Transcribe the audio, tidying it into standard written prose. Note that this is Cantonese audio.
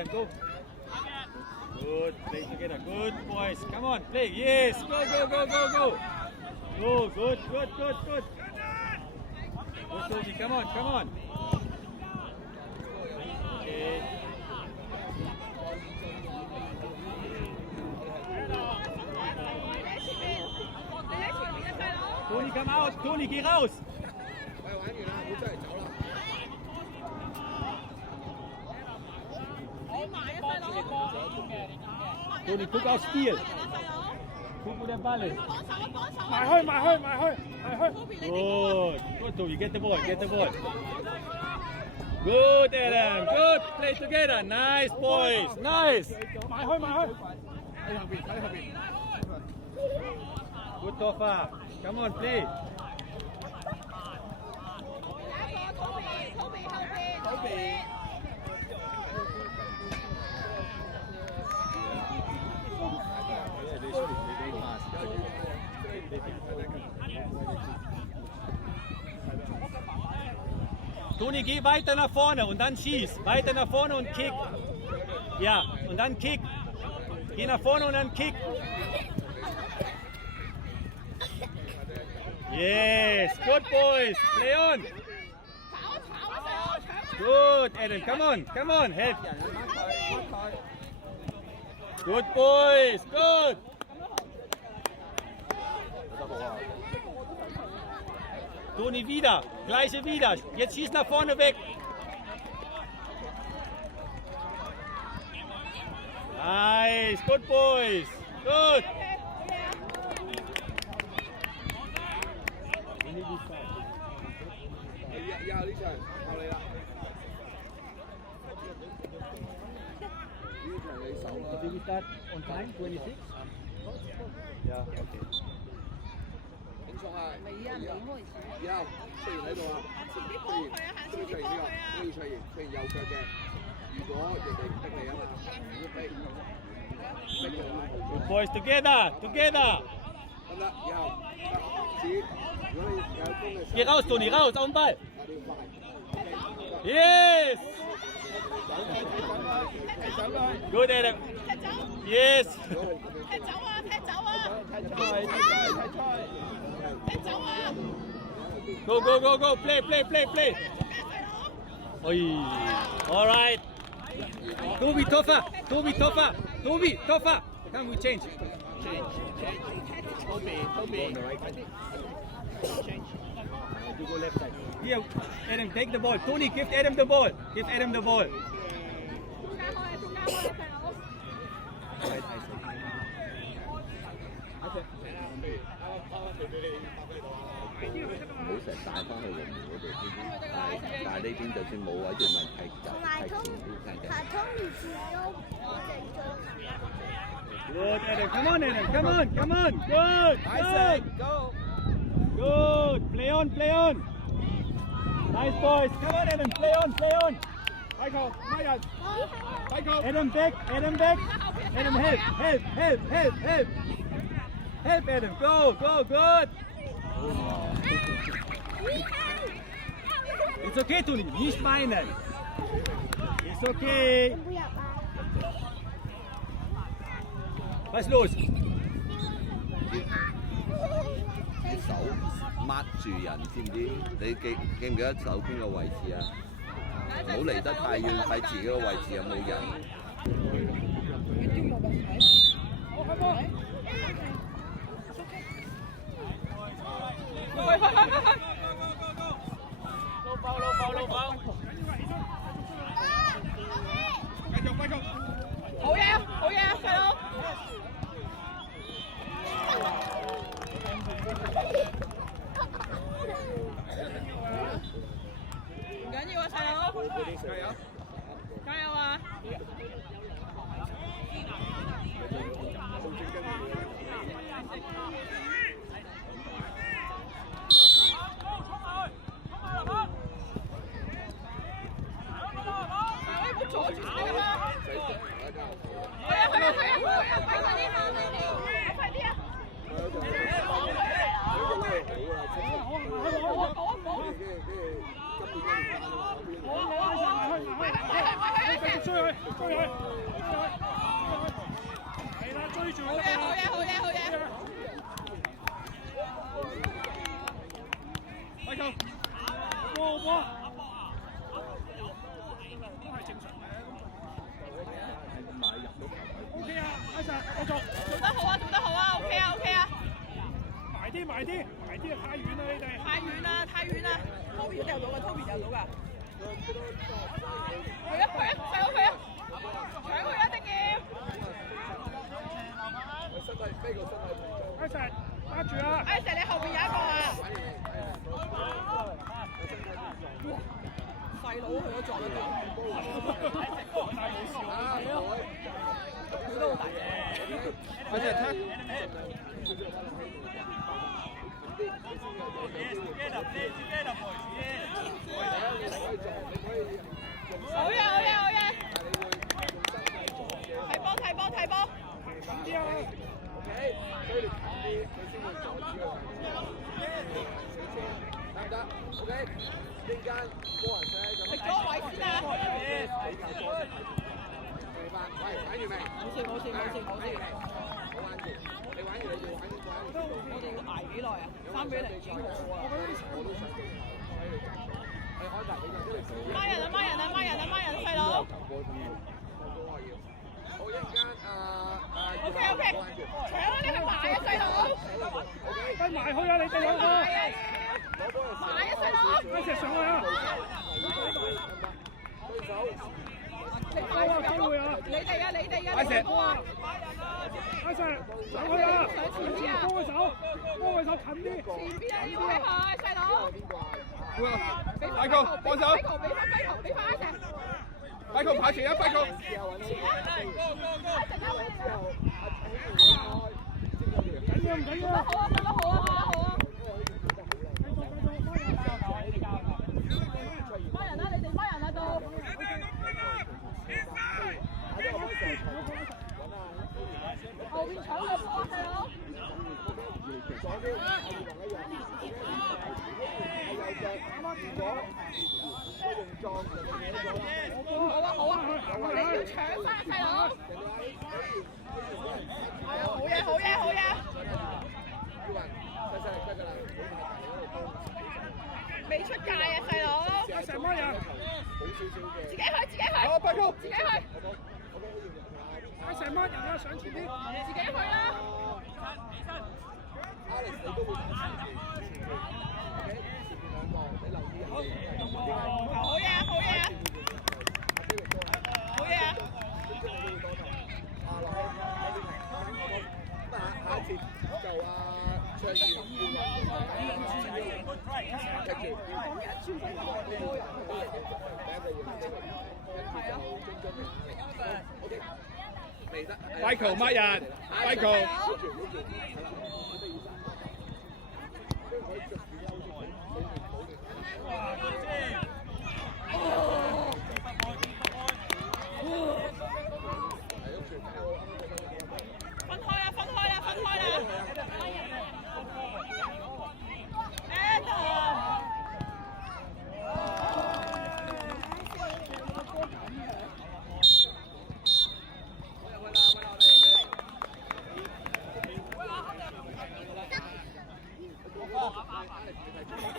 Adam, go. Good, play together. Good, boys. Come on, play. Yes, go. Go, good. Good, Toby, come on. Okay. Toni, come out. Toni, geh raus. Toni, guck aufs Spiel. Guck, wo der Ball ist. Good, Toni, get the ball. Good, Adam. Good, play together. Nice, boys. Nice. Good, Toffa. Come on, play. Toni, geh weiter nach vorne und dann schieß. Weiter nach vorne und kick. Ja, und dann kick. Geh nach vorne und dann kick. Yes, good boys. Play on. Good, Adam. Come on. Help. Good boys. Good. Toni, wieder. Gleiche wieder. Jetzt schieß nach vorne weg. Nice. Good boys. Good. Did we start on time? 26? Yeah, okay. 未啊，未開始。以後出現喺度啊！出現呢個，可以出現右腳嘅。如果人哋唔逼你啊嘛，如果逼佢。Good boys together. 得唔得？以後指，如果你有攻嘅時候， Geh raus, Toni, raus, auf den Ball. 我哋要快。Yes. Good, Adam. Yes. 踢走啊！ Go. Play. Oi. All right. Toby, Toffa. Come, we change. Toby. You go left side. Here, Adam, take the ball. Toni, give Adam the ball.唔好成日帶翻去龍門嗰度，但係呢邊就算冇位就問係前啲嘅。Good, Adam. Come on. Good. Go. Good. Play on. Nice boys. Come on, Adam. Play on. Adam back. Adam, help. Help, Adam. Go. Good. It's okay, Toni. Nicht weinen. It's okay. Was ist los? 啲手抹住人，知唔知？你記唔記得手邊個位置啊？唔好離得太遠，睇自己個位置有冇人。老爆！好嘢，細佬！唔緊要啊，細佬！加油啊！阻住佢啊！係啊！快啲啊！出去。追佢，係啦，追住佢。好嘢，好嘢，好嘢。快球，波，都係正常嘅。OK 啊，阿 Sir，繼續。做得好啊，做得好啊 ，OK 啊，OK 啊。埋啲，太遠啦你哋。太遠啦 ，Toby 都掉到㗎，Toby 掉到㗎。佢啊，細佬佢啊，搶佢一定要。阿 Sir，揸住啊！阿 Sir， 你後邊有一個啊。細佬佢都撞得到。佢都好大隻。阿 Sir， 好嘢！睇波！近啲啊！得唔得 ？OK， 呢間波人聲咁。食咗位先啊！明白？喂，玩完未？冇事。好玩住，你玩完你要玩。我哋要捱幾耐啊？3-0已經好好啊！我都想做。係開大比較。孖人，細佬。好一陣間OK， 搶啊！你去埋啊，細佬！跟埋去啊！你哋兩個。埋啊，細佬！一齊上去啊！對手。機會啊！你哋啊！阿 Sir， 阿 Sir， 上去啊！上前啲啊！幫佢手近啲。前邊啊！要俾佢，細佬。快球，幫手。俾翻阿 Sir。快球跑前啊！快球。唔緊要。好啊！孖人啊！你哋孖人啊都。後邊搶個波，細佬。好啊！你要搶翻細佬。好嘢！未出界啊，細佬！阿 Sir， 乜人？自己去！好，快球。自己去！阿 Sir， 乜人啊？上前啲。自己去啦！好嘢！下一次就卓賢快球，孖人，快球。